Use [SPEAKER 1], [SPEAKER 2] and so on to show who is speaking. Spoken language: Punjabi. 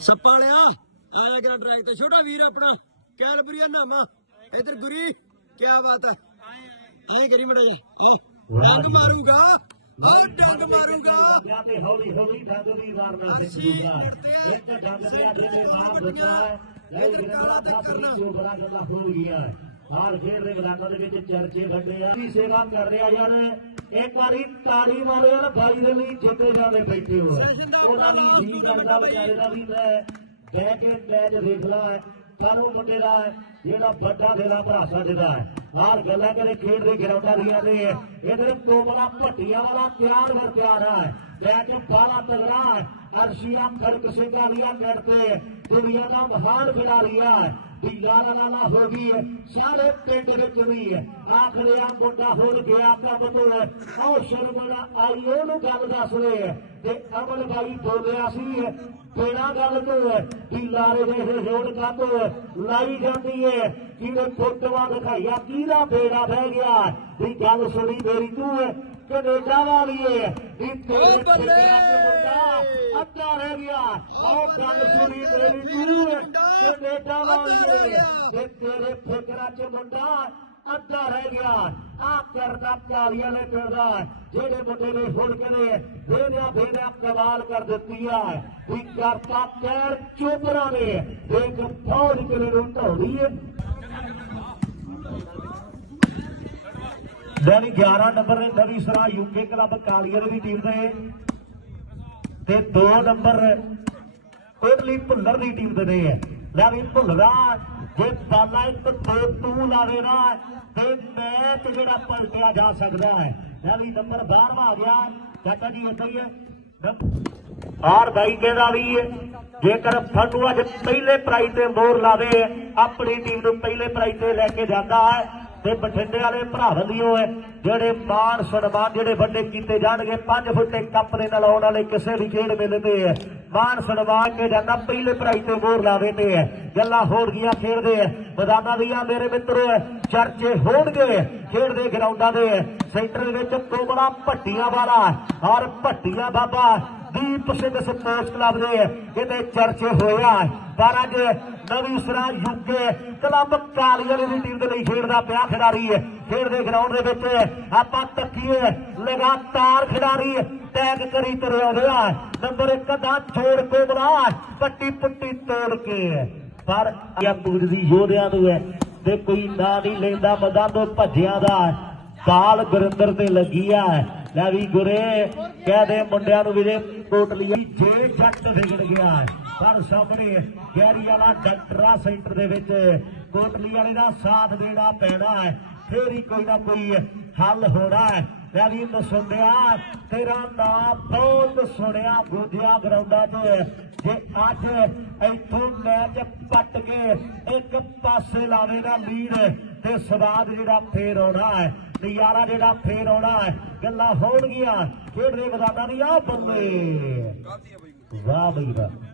[SPEAKER 1] ਸੱਪਾ ਵਾਲਿਆ ਆਇਆ ਕਰਾ ਟਰੈਕ ਤੇ ਛੋਟਾ ਵੀਰ ਆਪਣਾ ਕੈਲਬਰੀਆ ਨਾਮਾ। ਇਧਰ ਗੁਰੀ ਕੀ ਬਾਤ ਹੈ ਆਏ ਕਰੀ ਮੜਾ ਜੀ ਆਏ। ਡੰਗ ਮਾਰੂਗਾ ਉਹ ਡੰਗ ਮਾਰੂਗਾ।
[SPEAKER 2] ਹੌਲੀ ਹੌਲੀ ਡੰਗ ਦੀ ਵਾਰਨਾ ਸਿੱਖੂਗਾ ਇੱਕ ਡੰਗ ਦੇ ਅੱਗੇ ਨਾਮ ਦਿੱਤਾ ਹੈ ਲੈ ਜਿਹੜਾ ਫਸਲ ਜੋ ਬੜਾ ਗੱਲਾਂ ਹੋ ਗਈਆਂ ਹਾਲ ਖੇਡ ਦੇ ਮੈਦਾਨਾਂ ਦੇ ਵਿੱਚ ਚਰਚੇ ਵੱਡੇ ਆ। ਵੀ ਸੇਵਾ ਕਰ ਰਿਹਾ ਯਾਰ? ਇੱਕ ਵਾਰੀ ਤਾੜੀ ਮਾਰੋ ਯਾਰ, ਬਾਈ ਦੇ ਲਈ ਜਿੱਤੇ ਜਾਂਦੇ ਬੈਠੇ ਹੋ। ਉਹਨਾਂ ਦੀ ਜੀ ਕਰਦਾ ਵਿਚਾਰੇ ਦਾ ਵੀ ਮੈਂ ਬਹਿ ਕੇ ਮੈਚ ਦੇਖ ਲਾ। ਕਾਰੋ ਮੁੰਡੇ ਦਾ ਜਿਹੜਾ ਵੱਡਾ ਦੇਦਾ ਭਰਾ ਸਾਡੇ ਹੈ। ਨਾਲ ਗੱਲਾਂ ਕਰੇ ਖੇਡ ਦੇ ਗਰਾਊਂਡਾਂ ਦੀਆਂ ਨੇ ਇਧਰ ਕੋਮਲਾ ਭੱਟੀਆਂ ਵਾਲਾ ਤਿਆਰ ਵਰ ਤਿਆਰ ਹੈ ਮੈਚ ਬਾਲਾ ਤਗੜਾ ਹੈ ਅਰਸ਼ੀਆ ਖੜਕ ਸਿੰਘਾਂ ਲੀਆ ਕਰਦੇ ਦੁਨੀਆ ਦਾ ਮਹਾਨ ਖਿਡਾਰੀ ਹੈ ਬਿਗਾਰਾ ਲਾਲਾ ਹੋ ਗਈ ਹੈ ਸਾਰੇ ਪਿੰਡ ਵਿੱਚ ਵੀ ਹੈ ਆਖਰੇ ਆ ਮੁੰਡਾ ਹੋ ਗਿਆ ਕੰਮ ਤੋਂ ਆਓ ਸ਼ਰਮਣਾ ਆਈ ਉਹਨੂੰ ਗੱਲ ਦੱਸ ਰਹੇ ਤੇ ਅਮਨ ਬਾਈ ਬੋਲਿਆ ਸੀ ਬਿਨਾ ਗੱਲ ਤੋਂ ਵੀ ਲਾਰੇ ਦੇ ਇਹ ਰੋਡ ਕੱਪ ਲਾਈ ਜਾਂਦੀ ਹੈ ਕਿਹਨੇ ਫੋਟੋਆਂ ਕਿਹਦਾ ਬੇੜਾ ਬਹਿ ਗਿਆ। ਵੀ ਗੱਲ ਸੁਣੀ ਮੇਰੀ ਤੂੰ ਕੈਨੇਡਾ ਵਾਲੀ ਹੈ ਵੀ ਤੇਰੇ ਚ ਮੁੰਡਾ ਅੱਧਾ ਰਹਿ ਗਿਆ। ਆਹ ਗੱਲ ਸੁਣੀ ਮੇਰੀ ਤੂੰ ਕੈਨੇਡਾ ਵਾਲੀ ਹੈ ਵੀ ਤੇਰੇ ਫਿਕਰਾਂ ਚ ਮੁੰਡਾ ਅੱਧਾ ਰਹਿ ਗਿਆ। ਆ ਕਰਦਾ ਕਾਲੀਆਂ ਨੇ ਫਿਰਦਾ ਜਿਹੜੇ ਮੁੰਡੇ ਨੇ ਹੁਣ ਕਰੇ ਵੇਲਿਆ ਵੇਲਿਆ ਕਮਾਲ ਕਰ ਦਿੱਤੀ ਆ। ਵੀ ਕਰਤਾ ਪੈਰ ਚੋਪਰਾ ਨੇ। ਇੱਕ ਫੌਜ ਕਿਲੇ ਨੂੰ ਢਾਉਣੀ ਹੈ ਦੈਨੀ 11 ਨੰਬਰ ਦੇ ਨਵੀਂ ਸਰਾ ਯੂਕੇ ਕਲੱਬ ਕਾਲੀਅਰ ਦੀ ਟੀਮ ਦੇ। ਤੇ 2 ਨੰਬਰ ਕੋਟਲੀ ਭੁੱਲਰ ਦੀ ਟੀਮ ਦੇ ਨੇ। ਲੈ ਵੀ ਭੁੱਲਰਾ ਜੇ ਬਾਲਾ ਇੱਕ ਦੋ ਤੂੰ ਲਾਵੇ ਨਾ, ਤੇ ਮੈਚ ਜਿਹੜਾ ਪਲਟਿਆ ਜਾ ਸਕਦਾ ਹੈ। ਲੈ ਵੀ ਨੰਬਰ 12 ਆ ਗਿਆ, ਚਾਚਾ ਜੀ ਇੱਥੇ ਹੀ ਹੈ। ਆਰ ਬਾਈ ਕਹਿੰਦਾ ਵੀ ਜੇਕਰ ਫੰਡੂ ਅੱਜ ਪਹਿਲੇ ਪ੍ਰਾਈਜ਼ ਤੇ ਮੋਰ ਲਾਵੇ, ਆਪਣੀ ਟੀਮ ਨੂੰ ਪਹਿਲੇ ਪ੍ਰਾਈਜ਼ ਤੇ ਲੈ ਕੇ ਜਾਂਦਾ ਹੈ। ਤੇ ਬਠਿੰਡੇ ਵਾਲੇ ਭਰਾ ਵੱਲੋਂ ਹੈ, ਜਿਹੜੇ ਮਾਣ ਸਨਮਾਨ ਜਿਹੜੇ ਵੱਡੇ ਕੀਤੇ ਜਾਣਗੇ 5 ਫੁੱਟੇ ਕੱਪ ਦੇ ਨਾਲ ਆਉਣ ਵਾਲੇ ਕਿਸੇ ਵੀ ਖੇਡ ਮੇਲੇ ਤੇ ਹੈ। ਮਾਣ ਸਨਮਾਨ ਕੇ ਜਾਂਦਾ ਪਹਿਲੇ ਪ੍ਰਾਈਜ਼ ਤੇ ਮੋਹਰ ਲਾਵੇ ਤੇ ਹੈ। ਗੱਲਾਂ ਹੋਰ ਗੀਆਂ ਖੇਡਦੇ ਹੈ। ਮੈਦਾਨਾਂ ਦੀਆਂ ਮੇਰੇ ਮਿੱਤਰੋ ਹੈ, ਚਰਚੇ ਹੋਣਗੇ ਖੇਡ ਦੇ ਗਰਾਊਂਡਾਂ ਦੇ ਸੈਂਟਰ ਵਿੱਚ ਕੋਮਲਾ ਭੱਟੀਆਂ ਵਾਲਾ ਔਰ ਭੱਟੀਆਂ ਬਾਬਾ ਦੀਪ ਸਿੰਘ ਸਪੋਰਟਸ ਕਲੱਬ ਦੇ ਇਹਦੇ ਚਰਚੇ ਹੋਇਆ ਪਰ ਅੱਜ ਨਵੀਂ ਸਰਾ ਯੂਕੇ ਕਲੱਬ ਕਾਲੀਆਂ ਦੀ ਟੀਮ ਦੇ ਲਈ ਖੇਡਦਾ ਪਿਆ ਖਿਡਾਰੀ। ਖੇਡ ਦੇ ਗਰਾਊਂਡ ਦੇ ਵਿੱਚ ਆਪਾਂ ਤੱਕੀਏ ਲਗਾਤਾਰ ਖਿਡਾਰੀ ਟੈਗ ਕਰੀ ਤੁਰਿਆ ਹੋਇਆ ਨੰਬਰ 1 ਦਾ ਛੋੜ ਕੇ ਪੱਟੀ ਪੁੱਟੀ ਤੋੜ ਕੇ। ਪਰ ਇਹ ਪੂਜਦੀ ਯੋਧਿਆਂ ਨੂੰ ਹੈ ਤੇ ਕੋਈ ਨਾਂ ਨਹੀਂ ਲੈਂਦਾ ਮੈਦਾਨੋਂ ਭੱਜਿਆ ਦਾ। ਬਾਲ ਗੁਰਿੰਦਰ ਤੇ ਲੱਗੀ ਆ। ਲੈ ਵੀ ਗੁਰੇ, ਕਹਿ ਦੇ ਮੁੰਡਿਆਂ ਨੂੰ ਵੀ ਜੇ ਕੋਟਲੀ ਜੇ ਜੱਟ ਵਿਗੜ ਗਿਆ ਪਰ ਸਾਹਮਣੇ ਗੈਰੀ ਵਾਲਾ ਡਾਕਟਰਾ ਸੈਂਟਰ ਦੇ ਵਿੱਚ ਕੋਟਲੀ ਵਾਲੇ ਦਾ ਸਾਥ ਦੇਣਾ ਪੈਣਾ ਹੈ। ਫੇਰ ਹੀ ਕੋਈ ਨਾ ਕੋਈ ਹੱਲ ਹੋਣਾ ਹੈ। ਲੈ ਵੀ ਸੁਣਿਆ ਤੇਰਾ ਨਾਂ ਬਹੁਤ ਸੁਣਿਆ ਗੁਜਿਆ ਗਰਾਉਂਡਾਂ 'ਚ। ਜੇ ਅੱਜ ਇੱਥੋਂ ਮੈਚ ਪੱਟ ਕੇ ਇੱਕ ਪਾਸੇ ਲਾਵੇ ਨਾ ਲੀਡ ਤੇ ਸਵਾਦ ਜਿਹੜਾ ਫੇਰ ਆਉਣਾ ਹੈ, ਨਜ਼ਾਰਾ ਜਿਹੜਾ ਫੇਰ ਆਉਣਾ ਹੈ, ਗੱਲਾਂ ਹੋਣਗੀਆਂ, ਖੇਡ ਦੇ ਮੈਦਾਨਾਂ ਦੀ ਆ ਬੱਲੇ। ਵਾਹ ਬਈ ਵਾਹ।